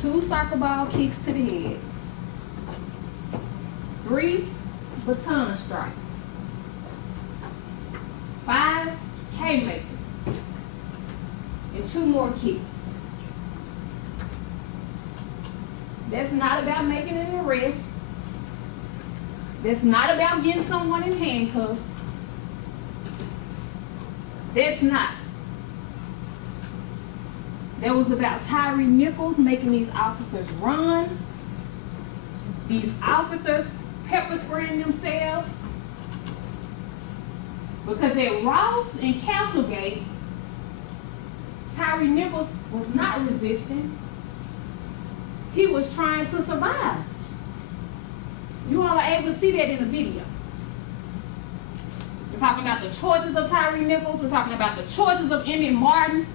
2 soccer ball kicks to the head, 3 baton strikes, 5 haymakers, and 2 more kicks. That's not about making an arrest. That's not about getting someone in handcuffs. That's not. That was about Tyre Nichols making these officers run. These officers pepper spraying themselves. Because at Ross and Castlegate, Tyre Nichols was not resisting. He was trying to survive. You all are able to see that in the video. We're talking about the choices of Tyre Nichols. We're talking about the choices of Emmett Martin.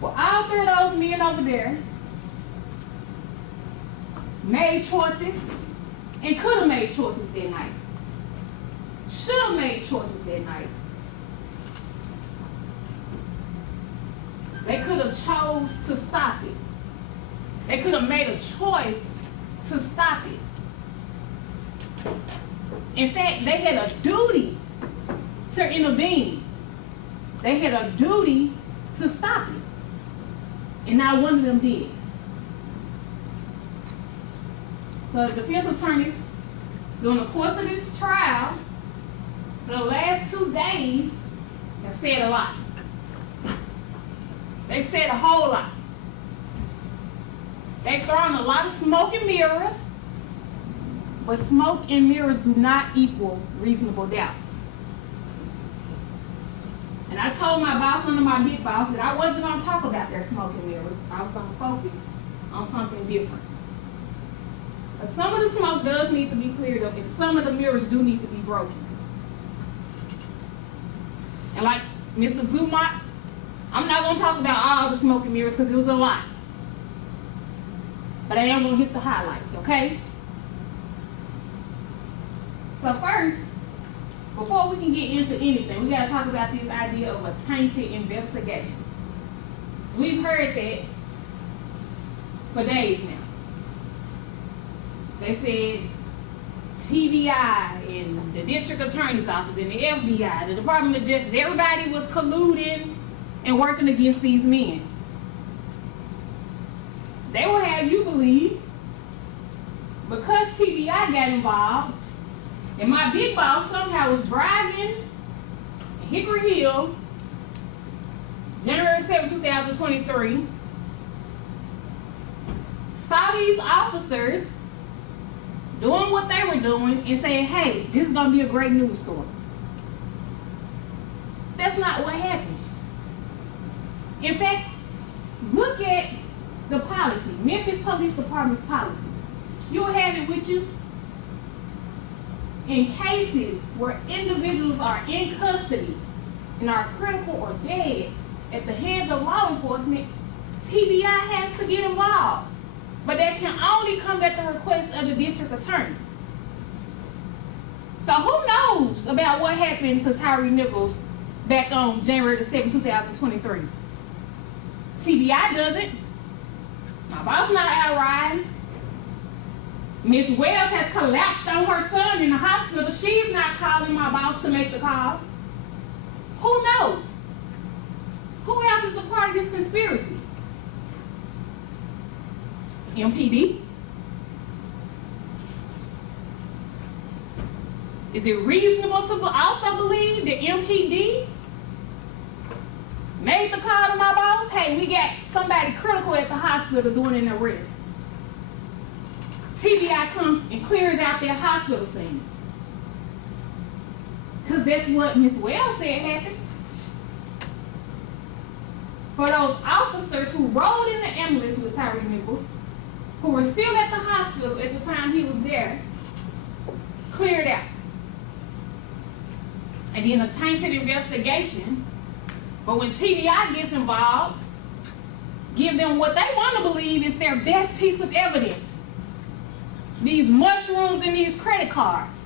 Well, all 3 of those men over there made choices and could have made choices that night. Should have made choices that night. They could have chose to stop it. They could have made a choice to stop it. In fact, they had a duty to intervene. They had a duty to stop it. And not one of them did. So the defense attorneys, during the course of this trial, for the last 2 days, have said a lot. They've said a whole lot. They've thrown a lot of smoke and mirrors, but smoke and mirrors do not equal reasonable doubt. And I told my boss under my big boss that I wasn't going to talk about their smoke and mirrors. I was going to focus on something different. But some of the smoke does need to be cleared up, and some of the mirrors do need to be broken. And like Mr. Zumot, I'm not going to talk about all the smoke and mirrors because it was a lot. But I am going to hit the highlights, okay? So first, before we can get into anything, we got to talk about this idea of a tainted investigation. We've heard that for days now. They said TBI and the District Attorney's Office and the FBI, the Department of Justice, everybody was colluding and working against these men. They will have you believe because TBI got involved and my big boss somehow was driving in Hickory Hill, January 7, 2023, saw these officers doing what they were doing and saying, hey, this is going to be a great news story. That's not what happened. In fact, look at the policy, Memphis Police Department's policy. You'll have it with you. In cases where individuals are in custody and are critical or dead at the hands of law enforcement, TBI has to get involved. But that can only come at the request of the district attorney. So who knows about what happened to Tyre Nichols back on January 7, 2023? TBI doesn't. My boss not out riding. Ms. Wells has collapsed on her son in the hospital. She's not calling my boss to make the call. Who knows? Who else is a part of this conspiracy? MPD? Is it reasonable to also believe that MPD made the call to my boss? Hey, we got somebody critical at the hospital doing an arrest. TBI comes and clears out their hospital scene. Because that's what Ms. Wells said happened. For those officers who rode in the ambulance with Tyre Nichols, who were still at the hospital at the time he was there, cleared out. And then a tainted investigation. But when TBI gets involved, give them what they want to believe is their best piece of evidence. These mushrooms and these credit cards.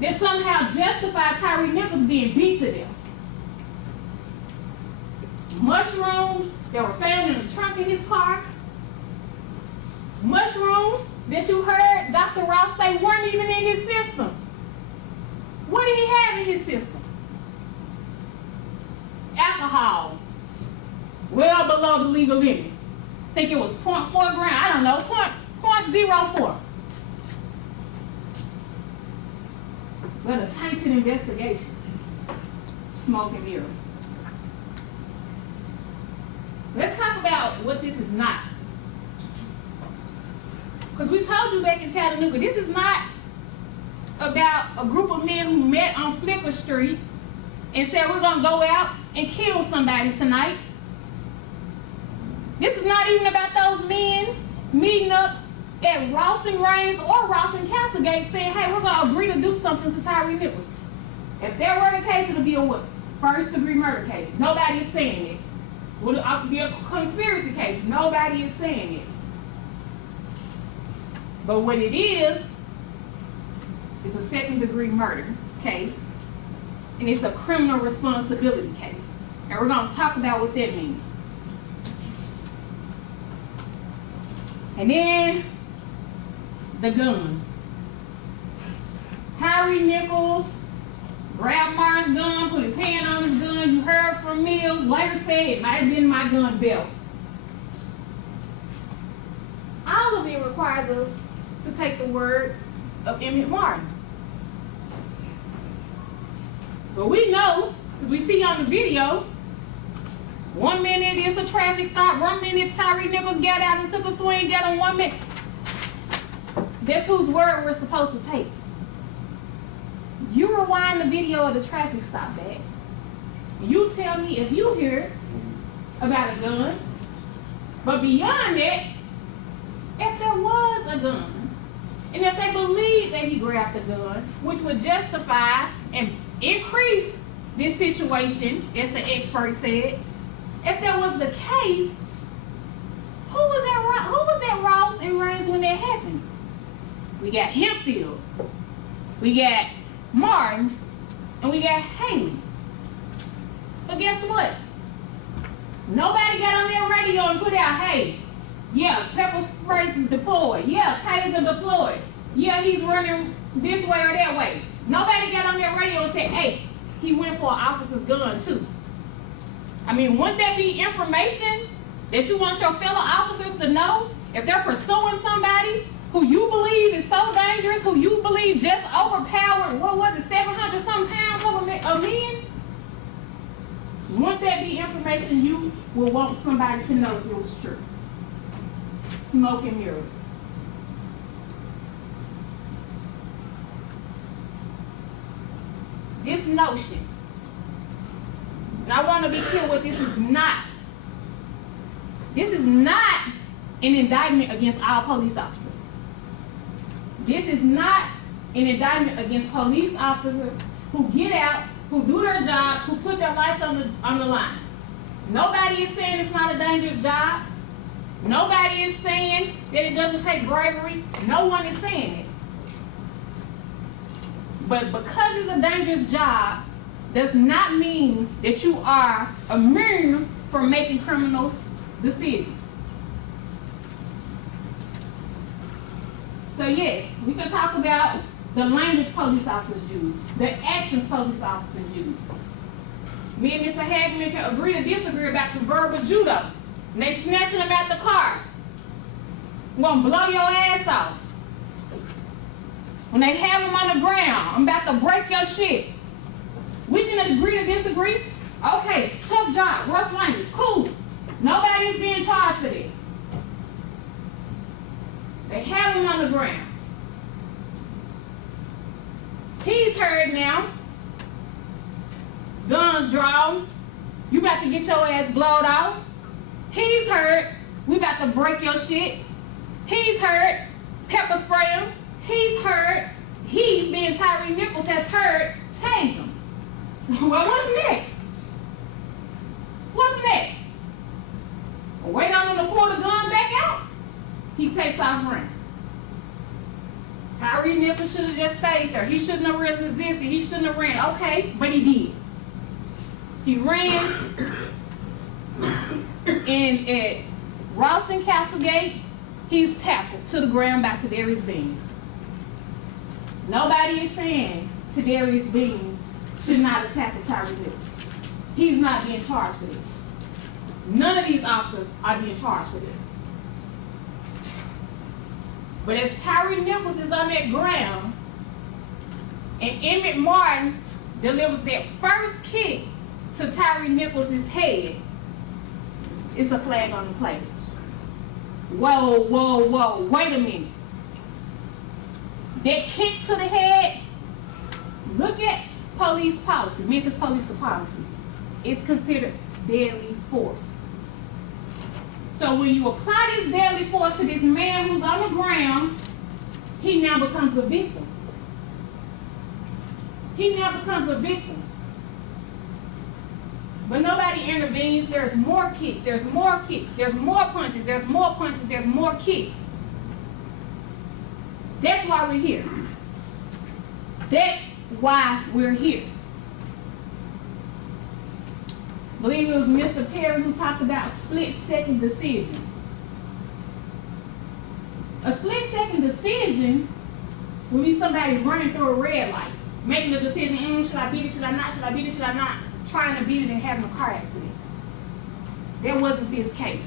That somehow justify Tyre Nichols being beat to death. Mushrooms that were found in the trunk in his car. Mushrooms that you heard Dr. Ross say weren't even in his system. What did he have in his system? Alcohol. Well below the legal limit. I think it was 0.4 grams. I don't know, 0.04. But a tainted investigation. Smoke and mirrors. Let's talk about what this is not. Because we told you back in Chattanooga, this is not about a group of men who met on Flicker Street and said we're going to go out and kill somebody tonight. This is not even about those men meeting up at Ross and Raines or Ross and Castlegate saying, hey, we're going to agree to do something to Tyre Nichols. If there were the case, it would be a what? First degree murder case. Nobody is saying it. Would it also be a conspiracy case? Nobody is saying it. But what it is a second degree murder case, and it's a criminal responsibility case. And we're going to talk about what that means. And then the gun. Tyre Nichols grabbed Martin's gun, put his hand on his gun. You heard from Mills, later said it might have been my gun belt. All of it requires us to take the word of Emmett Martin. But we know, because we see on the video, 1 minute it's a traffic stop, 1 minute Tyre Nichols got out and took a swing at him, 1 minute. That's whose word we're supposed to take. You rewind the video of the traffic stop back. You tell me if you hear about a gun. But beyond that, if there was a gun, and if they believe that he grabbed the gun, which would justify and increase this situation, as the expert said, if that was the case, who was at Ross and Raines when that happened? We got Hempfield, we got Martin, and we got Haley. But guess what? Nobody got on their radio and put out, hey, yeah, pepper spray deployed. Yeah, taser deployed. Yeah, he's running this way or that way. Nobody got on their radio and said, hey, he went for an officer's gun too. I mean, wouldn't that be information that you want your fellow officers to know? If they're pursuing somebody who you believe is so dangerous, who you believe just overpowered, what was it, 700-something pounds of a men? Wouldn't that be information you will want somebody to know if it was true? Smoke and mirrors. This notion, and I want to be clear what this is not. This is not an indictment against all police officers. This is not an indictment against police officers who get out, who do their jobs, who put their lives on the line. Nobody is saying it's not a dangerous job. Nobody is saying that it doesn't take bravery. No one is saying it. But because it's a dangerous job, does not mean that you are immune from making criminal decisions. So yes, we can talk about the language police officers use, the actions police officers use. Me and Mr. Hagman can agree to disagree about the verbal judo. And they snatching them out the car. I'm gonna blow your ass off. When they have them on the ground, I'm about to break your shit. We can agree to disagree. Okay, tough job, rough language, cool. Nobody's being charged for that. They have him on the ground. He's hurt now. Guns drawn. You about to get your ass blowed off. He's hurt. We about to break your shit. He's hurt. Pepper spray him. He's hurt. He, being Tyre Nichols, has hurt. Tase him. Well, what's next? What's next? Wait on him to pull the gun back out. He takes off running. Tyre Nichols should have just stayed there. He shouldn't have resisted. He shouldn't have ran. Okay, but he did. He ran. And at Rawson Castlegate, he's tackled to the ground by Tadarius Beans. Nobody is saying Tadarius Beans should not have tackled Tyre Nichols. He's not being charged for this. None of these officers are being charged for this. But as Tyre Nichols is on that ground, and Emmett Martin delivers that first kick to Tyre Nichols' head, it's a flag on the play. Whoa, whoa, whoa, wait a minute. That kick to the head, look at police policy, Memphis Police Policy. It's considered deadly force. So when you apply this deadly force to this man who's on the ground, he now becomes a victim. He now becomes a victim. But nobody intervenes. There's more kicks, there's more kicks, there's more punches, there's more punches, there's more kicks. That's why we're here. That's why we're here. I believe it was Mr. Perry who talked about split-second decisions. A split-second decision would be somebody running through a red light, making a decision, should I beat it, should I not, should I beat it, should I not, trying to beat it and having a car accident. That wasn't this case.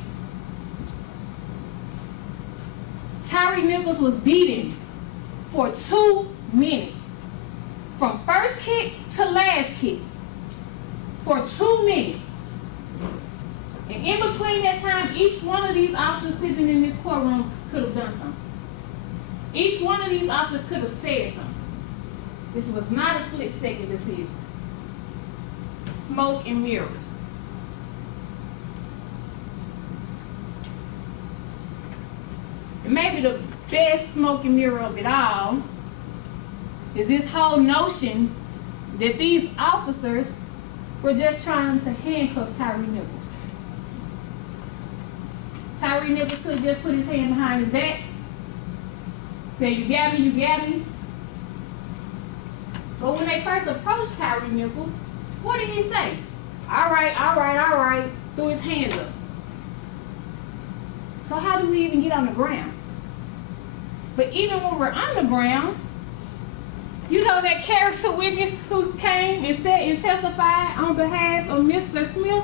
Tyre Nichols was beaten for 2 minutes, from first kick to last kick, for 2 minutes. And in between that time, each one of these officers sitting in this courtroom could have done something. Each one of these officers could have said something. This was not a split-second decision. Smoke and mirrors. And maybe the best smoke and mirror of it all is this whole notion that these officers were just trying to handcuff Tyre Nichols. Tyre Nichols could have just put his hand behind his back, say, you got me, you got me. But when they first approached Tyre Nichols, what did he say? All right, all right, all right, threw his hands up. So how do we even get on the ground? But even when we're on the ground, you know that character witness who came and said and testified on behalf of Mr. Smith,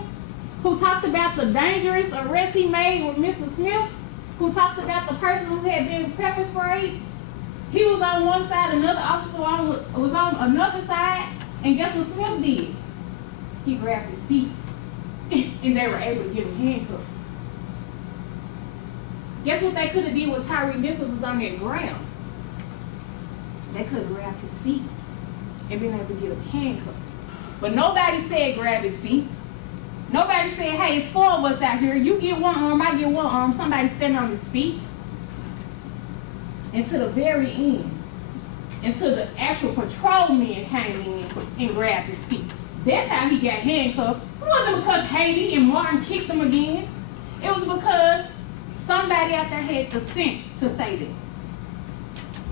who talked about the dangerous arrest he made with Mr. Smith, who talked about the person who had been pepper sprayed. He was on one side, another officer was on another side, and guess what Smith did? He grabbed his feet, and they were able to get him handcuffed. Guess what they could have did when Tyre Nichols was on that ground? They could have grabbed his feet and been able to get him handcuffed. But nobody said grab his feet. Nobody said, hey, it's 4 of us out here. You get one arm, I get one arm. Somebody stand on his feet. And to the very end, until the actual patrolman came in and grabbed his feet. That's how he got handcuffed. It wasn't because Haiti and Martin kicked him again. It was because somebody out there had the sense to say that.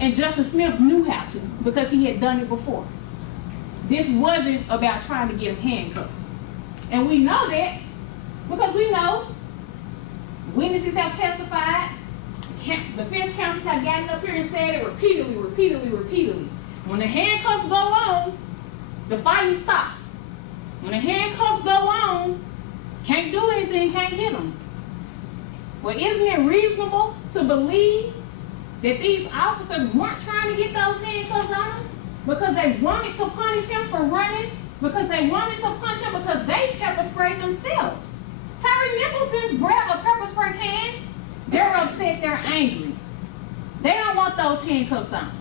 And Justice Smith knew how to, because he had done it before. This wasn't about trying to get him handcuffed. And we know that because we know witnesses have testified, defense counsels have gotten up here and said it repeatedly. When the handcuffs go on, the fighting stops. When the handcuffs go on, can't do anything, can't hit them. Well, isn't it reasonable to believe that these officers weren't trying to get those handcuffs on him because they wanted to punish him for running, because they wanted to punch him because they pepper sprayed themselves? Tyre Nichols didn't grab a pepper spray can. They're upset, they're angry. They don't want those handcuffs on.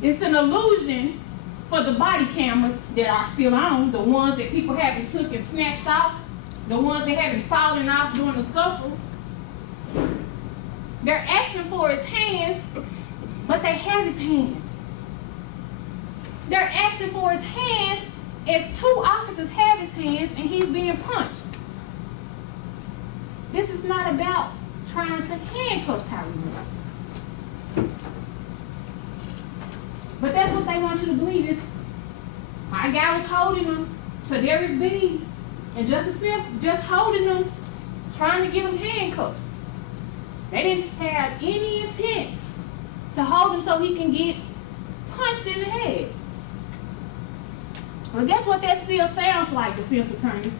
It's an illusion for the body cameras that are still on, the ones that people haven't took and snatched off, the ones that haven't fallen off during the scuffles. They're asking for his hands, but they have his hands. They're asking for his hands as 2 officers have his hands and he's being punched. This is not about trying to handcuff Tyre Nichols. But that's what they want you to believe is, my guy was holding him, Tadarius Beans and Justice Smith just holding him, trying to get him handcuffs. They didn't have any intent to hold him so he can get punched in the head. Well, guess what that still sounds like, defense attorneys?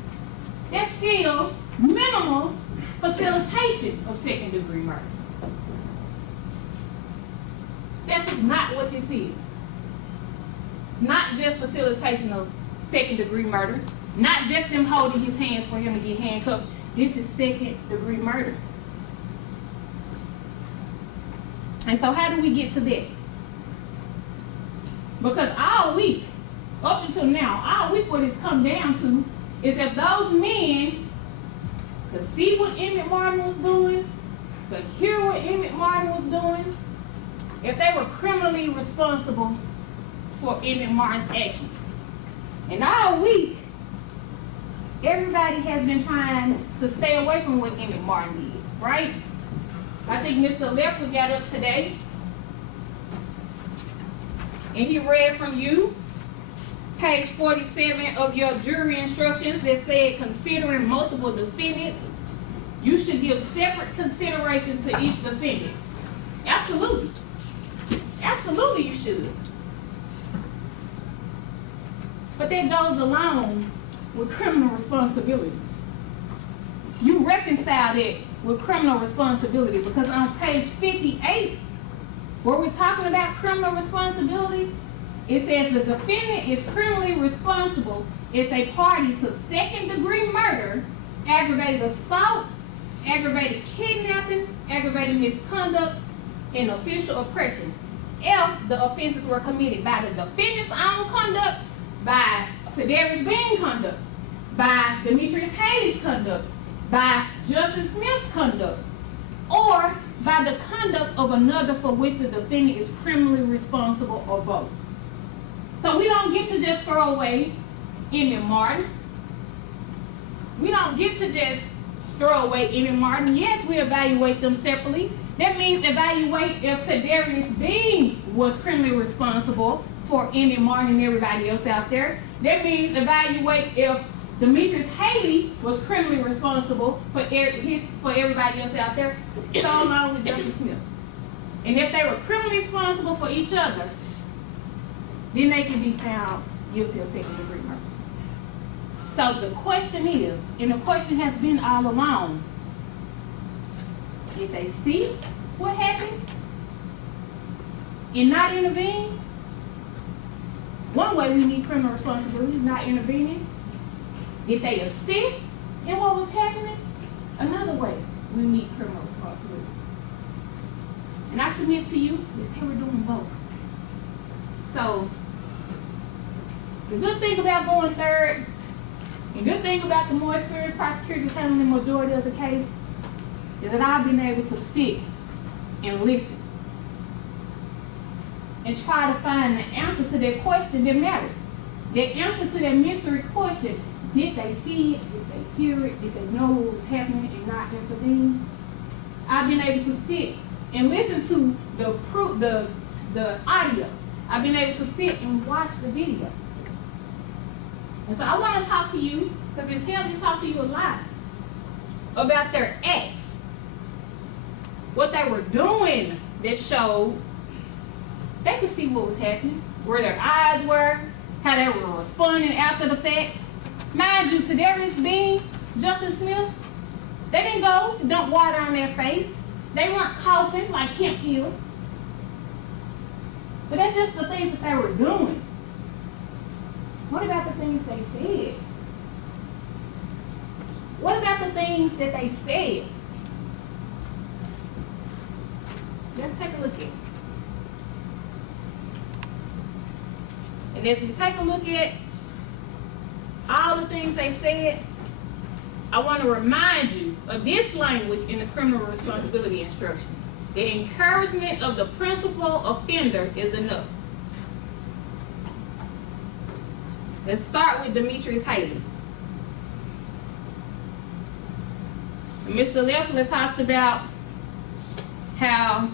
That's still minimal facilitation of second-degree murder. That's not what this is. It's not just facilitation of second-degree murder, not just them holding his hands for him to get handcuffed. This is second-degree murder. And so how do we get to that? Because all week, up until now, all week what it's come down to is if those men could see what Emmett Martin was doing, could hear what Emmett Martin was doing, if they were criminally responsible for Emmett Martin's actions. And all week, everybody has been trying to stay away from what Emmett Martin did, right? I think Mr. Leffler got up today and he read from you page 47 of your jury instructions that said, considering multiple defendants, you should give separate consideration to each defendant. Absolutely. Absolutely you should. But that goes along with criminal responsibility. You reconcile that with criminal responsibility because on page 58, where we're talking about criminal responsibility, it says the defendant is criminally responsible as a party to second-degree murder, aggravated assault, aggravated kidnapping, aggravated misconduct, and official oppression if the offenses were committed by the defendant's own conduct, by Sedaris Bean's conduct, by Demetrius Haley's conduct, by Justin Smith's conduct, or by the conduct of another for which the defendant is criminally responsible, or both. So we don't get to just throw away Emmett Martin. We don't get to just throw away Emmett Martin. Yes, we evaluate them separately. That means evaluate if Sedaris Bean was criminally responsible for Emmett Martin and everybody else out there. That means evaluate if Demetrius Haley was criminally responsible for everybody else out there, so along with Justin Smith. And if they were criminally responsible for each other, then they can be found guilty of second-degree murder. So the question is, and the question has been all along, did they see what happened and not intervene? One way we need criminal responsibility, not intervening. Did they assist in what was happening? Another way we need criminal responsibility. And I submit to you that they were doing both. So, the good thing about going third, the good thing about the more experienced prosecutors handling the majority of the case, is that I've been able to sit and listen and try to find the answer to that question that matters. The answer to that mystery question, did they see it, did they hear it, did they know what was happening and not intervene? I've been able to sit and listen to the audio. I've been able to sit and watch the video. And so I want to talk to you, because it's helped me talk to you a lot, about their acts. What they were doing that showed they could see what was happening, where their eyes were, how they were responding after the fact. Mind you, Sedaris Bean, Justin Smith, they didn't go dump water on their face. They weren't coughing like Kemp Hill. But that's just the things that they were doing. What about the things they said? What about the things that they said? Let's take a look at it. And as we take a look at all the things they said, I want to remind you of this language in the criminal responsibility instructions. The encouragement of the principal offender is enough. Let's start with Demetrius Haley. Mr. Leffler talked about how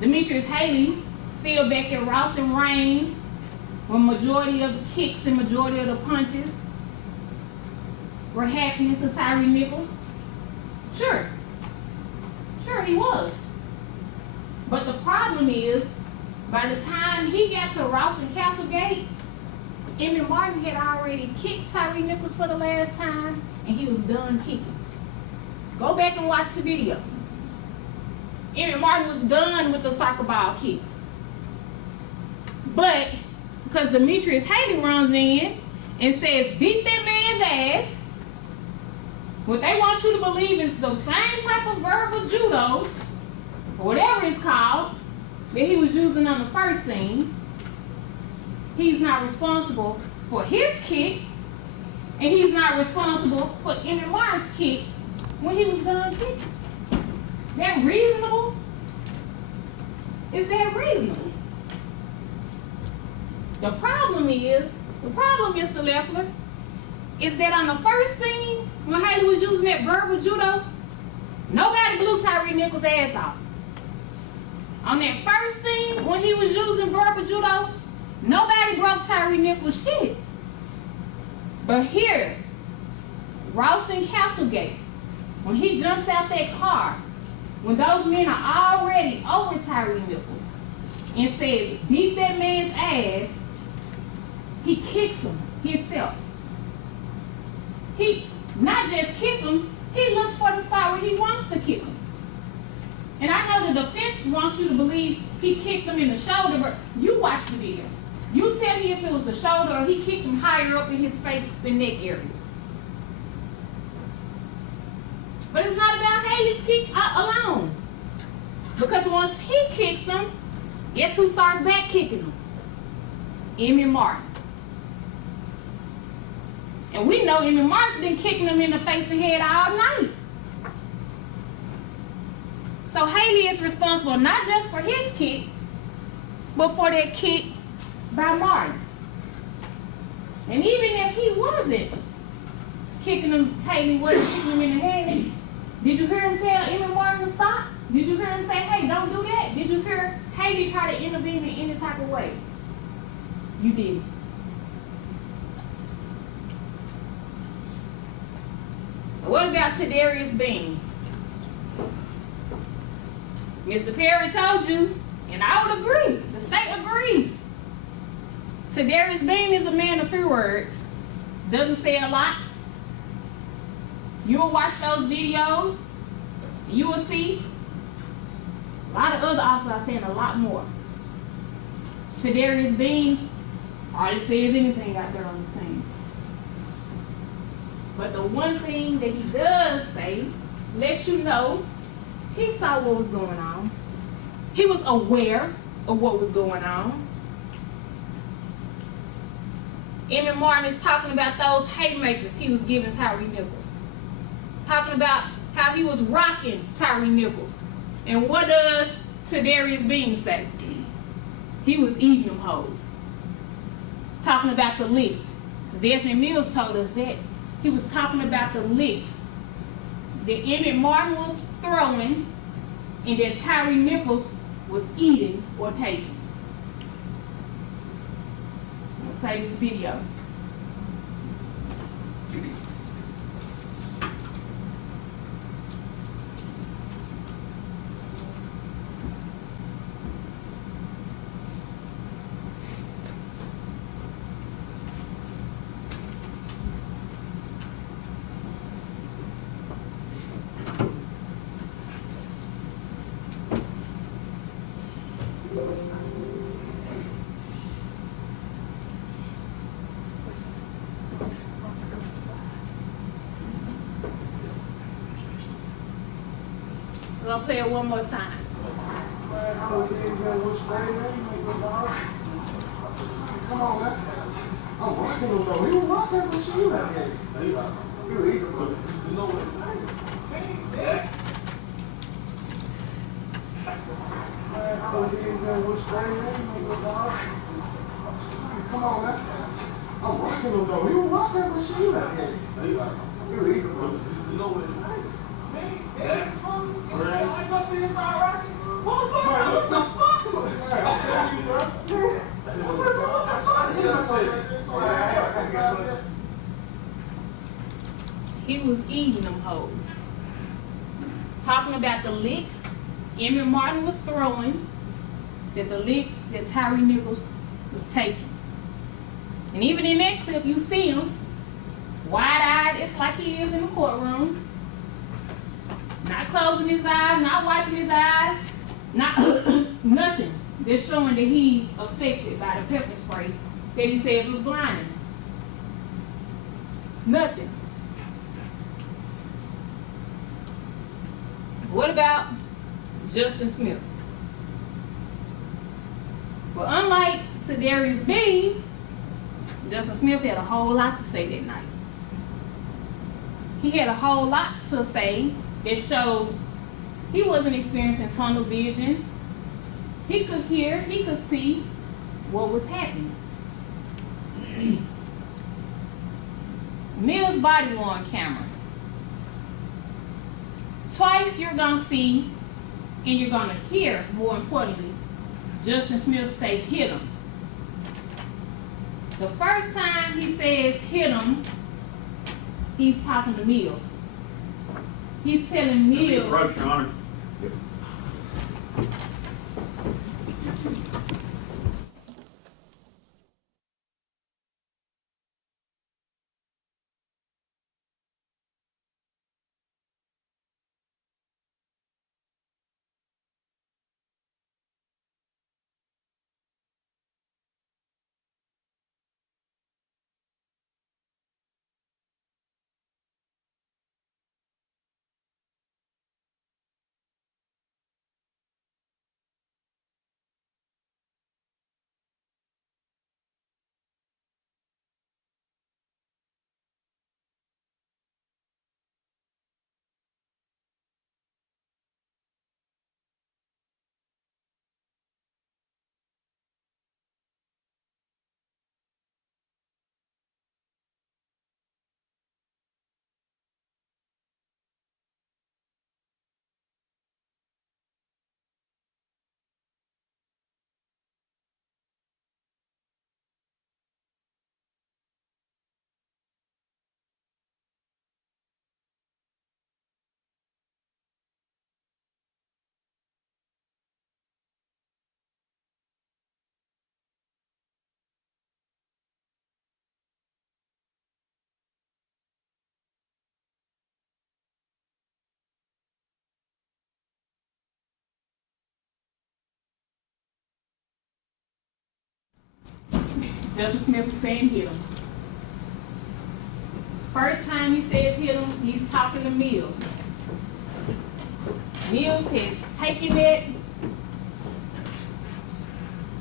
Demetrius Haley still back at Ross and Raines when majority of the kicks and majority of the punches were happening to Tyre Nichols. Sure. problem is, by the time he got to Ross and Castlegate, Emmett Martin had already kicked Tyre Nichols for the last time, and he was done kicking. Go back and watch the video. Emmett Martin was done with the soccer ball kicks. But, because Demetrius Haley runs in and says, beat that man's ass, what they want you to believe is the same type of verbal judo, or whatever it's called, that he was using on the first scene. He's not responsible for his kick, and he's not responsible for Emmett Martin's kick when he was done kicking. That reasonable? Is that reasonable? The problem, Mr. Leffler, is that on the first scene, when Haley was using that verbal judo, nobody blew Tyre Nichols' ass off. On that first scene, when he was using verbal judo, nobody broke Tyre Nichols' shit. But here, Ross and Castlegate, when he jumps out that car, when those men are already over Tyre Nichols and says, beat that man's ass, he kicks him himself. He not just kick him, he looks for the spot where he wants to kick him. And I know the defense wants you to believe he kicked him in the shoulder, but you watch the video. You tell me if it was the shoulder or he kicked him higher up in his face and neck area. But it's not about Haley's kick alone. Because once he kicks him, guess who starts back kicking him? Emmett Martin. And we know Emmett Martin's been kicking him in the face and head all night. So Haley is responsible not just for his kick, but for that kick by Martin. And even if he wasn't kicking him, Haley wasn't kicking him in the head, did you hear him tell Emmett Martin to stop? Did you hear him say, hey, don't do that? Did you hear Haley try to intervene in any type of way? You didn't. What about Tadarius Bean? Mr. Perry told you, and I would agree, the state agrees. Tadarius Bean is a man of few words, doesn't say a lot. You'll watch those videos, and you will see a lot of other officers are saying a lot more. Tadarius Bean hardly says anything out there on the scene. But the one thing that he does say lets you know he saw what was going on. He was aware of what was going on. Emmett Martin is talking about those haymakers he was giving Tyre Nichols. Talking about how he was rocking Tyre Nichols. And what does Tadarius Bean say? He was eating them hoes. Talking about the licks. Desmond Mills told us that. He was talking about the licks that Emmett Martin was throwing and that Tyre Nichols was eating or taking. I'm going to play this video. I'm gonna play it one more time. Come on, man. I'm rocking him though. He was rocking the machine that day. Come on, man. I'm rocking him though. He was rocking the machine that day. He was eating them hoes. Talking about the licks Emmett Martin was throwing that the licks that Tyre Nichols was taking. And even in that clip, you see him wide-eyed, it's like he is in the courtroom. Not closing his eyes, not wiping his eyes, not nothing. They're showing that he's affected by the pepper spray that he says was blinding. Nothing. What about Justin Smith? Well, unlike Darius B, Justin Smith had a whole lot to say that night. He had a whole lot to say that showed he wasn't experiencing tunnel vision. He could hear, he could see what was happening. Mills' body worn camera. Twice you're gonna see and you're gonna hear, more importantly, Justin Smith say hit him. The first time he says hit him, he's talking to Mills. He's telling Mills. Approach, Your Honor. Justin Smith is saying hit him. First time he says hit him, he's talking to Mills. Mills has taken that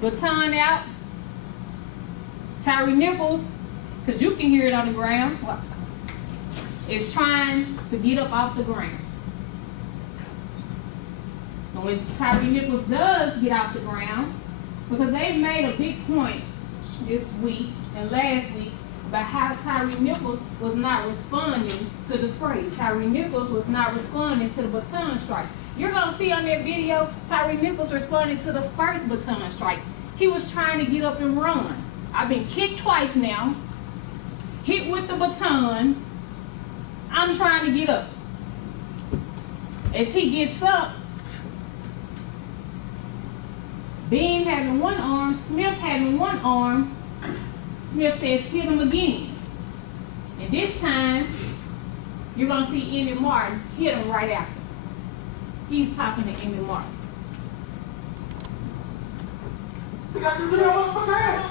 baton out. Tyre Nichols, because you can hear it on the ground, is trying to get up off the ground. And when Tyre Nichols does get off the ground, because they made a big point this week and last week about how Tyre Nichols was not responding to the spray. Tyre Nichols was not responding to the baton strike. You're gonna see on that video, Tyre Nichols responding to the first baton strike. He was trying to get up and run. I've been kicked twice now, hit with the baton. I'm trying to get up. As he gets up, Bean having one arm, Smith having one arm, Smith says hit him again. And this time, you're gonna see Emmett Martin hit him right after. He's talking to Emmett Martin. You got to get your motherfucking ass.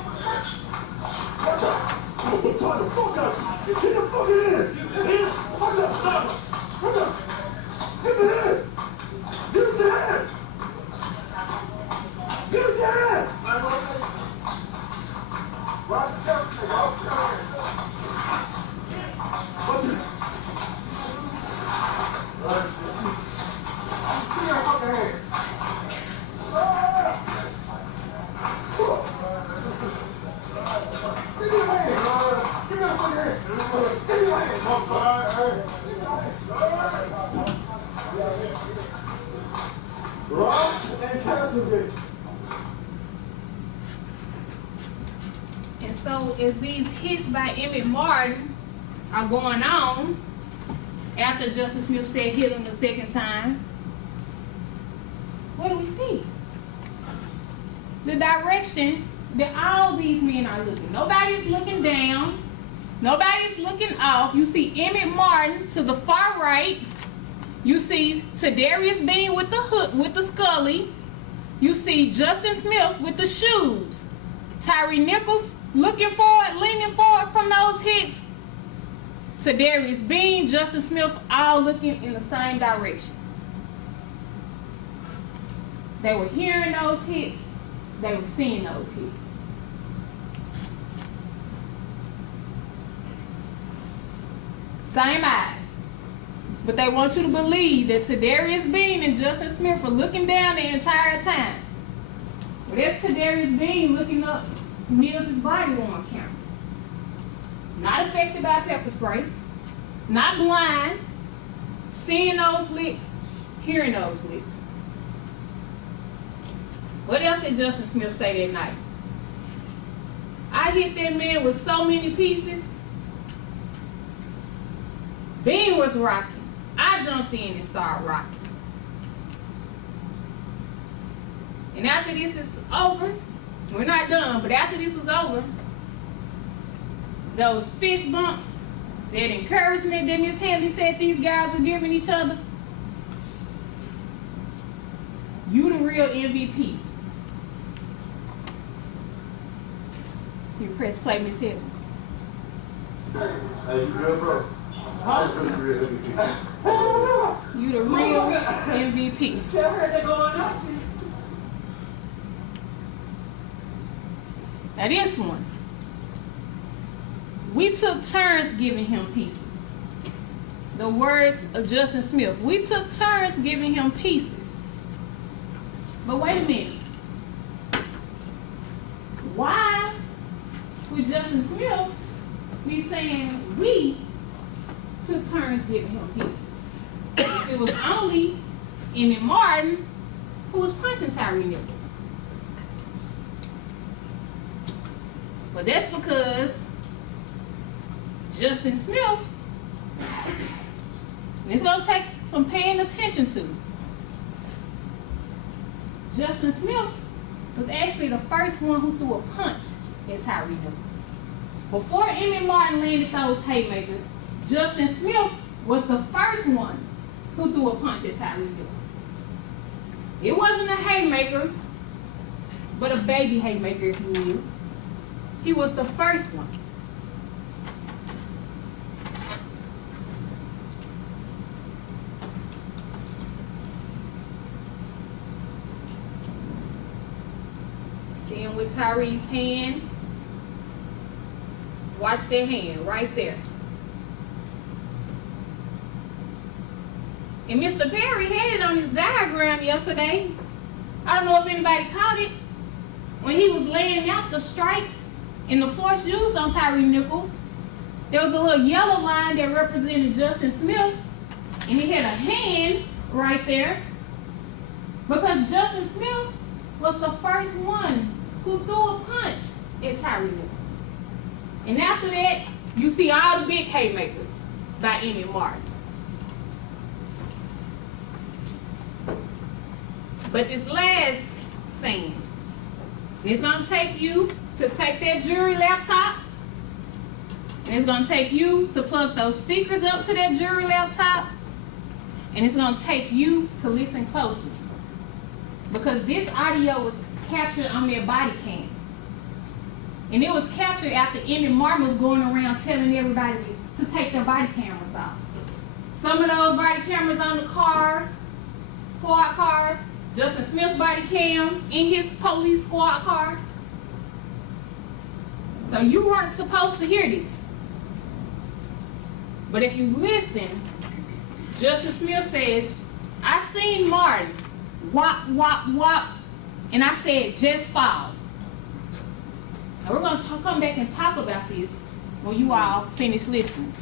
Watch out. I'm gonna tie the fuck out. Get your fucking ass. Watch out. Watch out. Hit the head. Get the head. Get the ass. Watch the devil. Watch the devil. Watch it. Get your fucking ass. And so as these hits by Emmett Martin are going on, after Justin Smith said hit him the second time, what do we see? the direction that all these men are looking. Nobody's looking down. Nobody's looking off. You see Emmett Martin to the far right. You see Tadarius Bean with the hook, with the Scully. You see Justin Smith with the shoes. Tyre Nichols looking forward, leaning forward from those hits. Tadarius Bean, Justin Smith, all looking in the same direction. They were hearing those hits. They were seeing those hits. Same eyes. But they want you to believe that Tadarius Bean and Justin Smith are looking down the entire time. Well, that's Tadarius Bean looking up Mills' body worn camera. Not affected by pepper spray. Not blind. Seeing those licks. Hearing those licks. What else did Justin Smith say that night? I hit that man with so many pieces. Bean was rocking. I jumped in and started rocking. And after this is over, we're not done, but after this was over, those fist bumps, that encouragement that Miss Haley said these guys were giving each other, you the real MVP. You press play, Miss Haley. Hey, you good, bro? You the real MVP. Tell her they're going up to. Now this one, we took turns giving him pieces. The words of Justin Smith. We took turns giving him pieces. But wait a minute. Why would Justin Smith be saying we took turns giving him pieces? It was only Emmett Martin who was punching Tyre Nichols. But that's because Justin Smith, and it's going to take some paying attention to. Justin Smith was actually the first one who threw a punch at Tyre Nichols. Before Emmett Martin landed those haymakers, Justin Smith was the first one who threw a punch at Tyre Nichols. It wasn't a haymaker, but a baby haymaker, if you will. He was the first one. See him with Tyree's hand? Watch that hand right there. And Mr. Perry had it on his diagram yesterday. I don't know if anybody caught it. When he was laying out the strikes and the force used on Tyre Nichols, there was a little yellow line that represented Justin Smith, and he had a hand right there because Justin Smith was the first one who threw a punch at Tyre Nichols. And after that, you see all the big haymakers by Emmett Martin. But this last scene, it's going to take you to take that jury laptop, and it's going to take you to plug those speakers up to that jury laptop, and it's going to take you to listen closely. Because this audio was captured on their body cam. And it was captured after Emmett Martin was going around telling everybody to take their body cameras off. Some of those body cameras on the cars, squad cars, Justin Smith's body cam in his police squad car. So you weren't supposed to hear this. But if you listen, Justin Smith says, I seen Martin, whop, whop, whop, and I said, just fall. Now we're going to come back and talk about this when you all finish listening.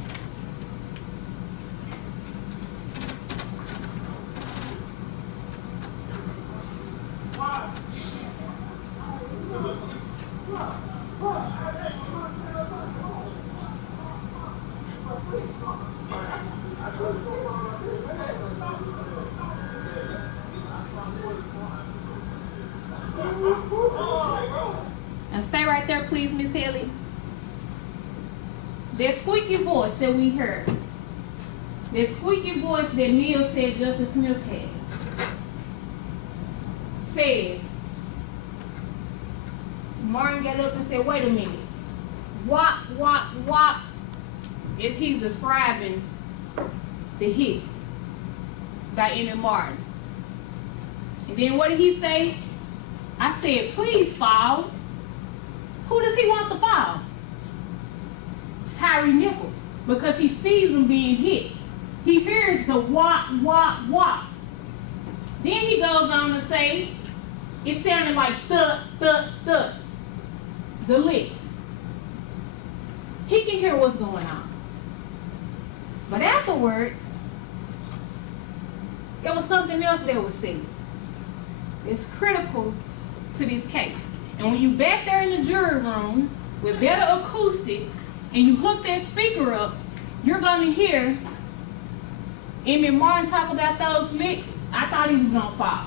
that squeaky voice that we heard, that squeaky voice that Neil said Justice Smith has, says, Martin got up and said, wait a minute, wop, wop, wop, as he's describing the hits by Emmett Martin. And then what did he say? I said, please file. Who does he want to file? Tyre Nichols, because he sees him being hit. He hears the wop, wop, wop. Then he goes on to say, it sounded like thud, thud, thud. The licks. He can hear what's going on. But afterwards, there was something else that was said. It's critical to this case. And when you back there in the jury room with better acoustics and you hook that speaker up, you're going to hear Emmett Martin talk about those licks. I thought he was going to fall.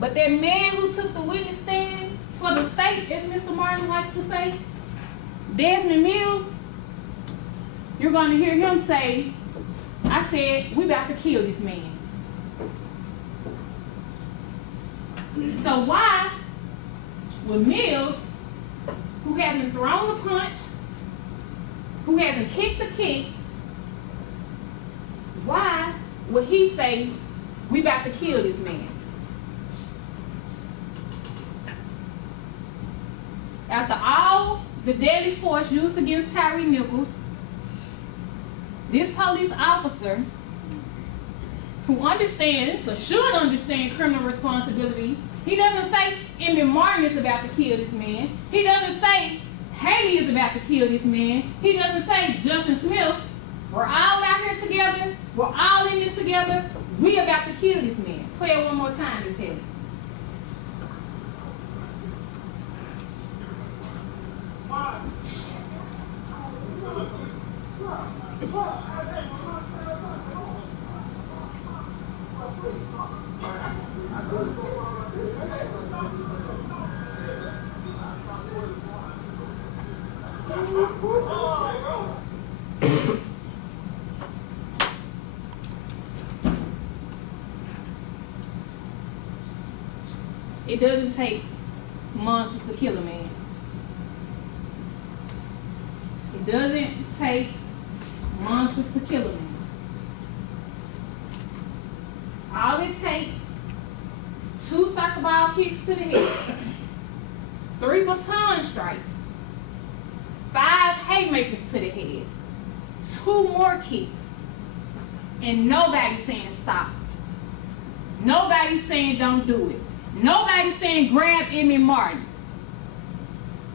But that man who took the witness stand for the state, as Mr. Martin likes to say, Desmond Mills, you're going to hear him say, I said, we about to kill this man. So why would Mills, who hasn't thrown a punch, who hasn't kicked a kick, why would he say, we about to kill this man? After all the deadly force used against Tyre Nichols, this police officer, who understands or should understand criminal responsibility, he doesn't say Emmett Martin is about to kill this man. He doesn't say Haley is about to kill this man. He doesn't say Justin Smith, we're all out here together, we're all in this together, we about to kill this man. Play it one more time, Miss Haley. It doesn't take monsters to kill a man. It doesn't take monsters to kill a man. All it takes is 2 soccer ball kicks to the head, 3 baton strikes, 5 haymakers to the head, 2 more kicks, and nobody's saying stop. Nobody's saying don't do it. Nobody's saying grab Emmett Martin.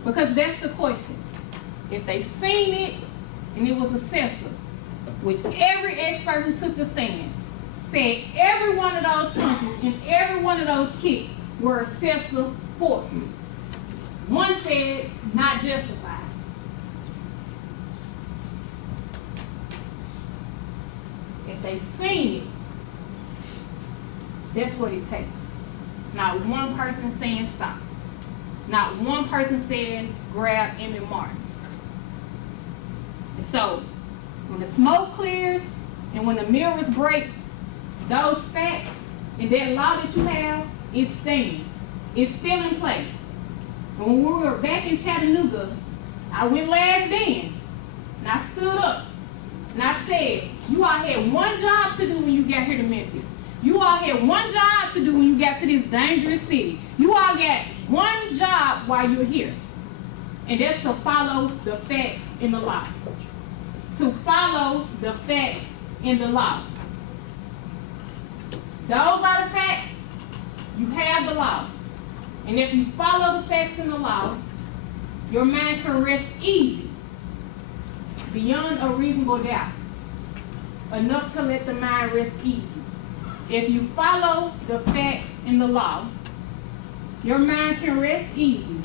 Because that's the question. If they seen it and it was excessive, which every expert who took the stand said every one of those punches and every one of those kicks were excessive force. One said not justified. If they seen it, that's what it takes. Not one person saying stop. Not one person saying grab Emmett Martin. And so, when the smoke clears and when the mirrors break, those facts and that law that you have, it stands. It's still in place. When we were back in Chattanooga, I went last then, and I stood up, and I said, you all had one job to do when you got here to Memphis. You all had one job to do when you got to this dangerous city. You all got one job while you're here. And that's to follow the facts in the law. To follow the facts in the law. Those are the facts. You have the law. And if you follow the facts in the law, your mind can rest easy, beyond a reasonable doubt. Enough to let the mind rest easy. If you follow the facts in the law, your mind can rest easy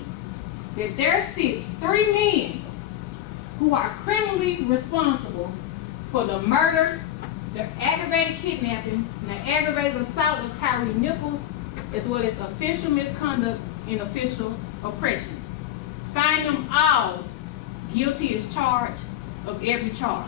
that there sits 3 men who are criminally responsible for the murder, the aggravated kidnapping, and the aggravated assault of Tyre Nichols, as well as official misconduct and official oppression. Find them all guilty as charged of every charge.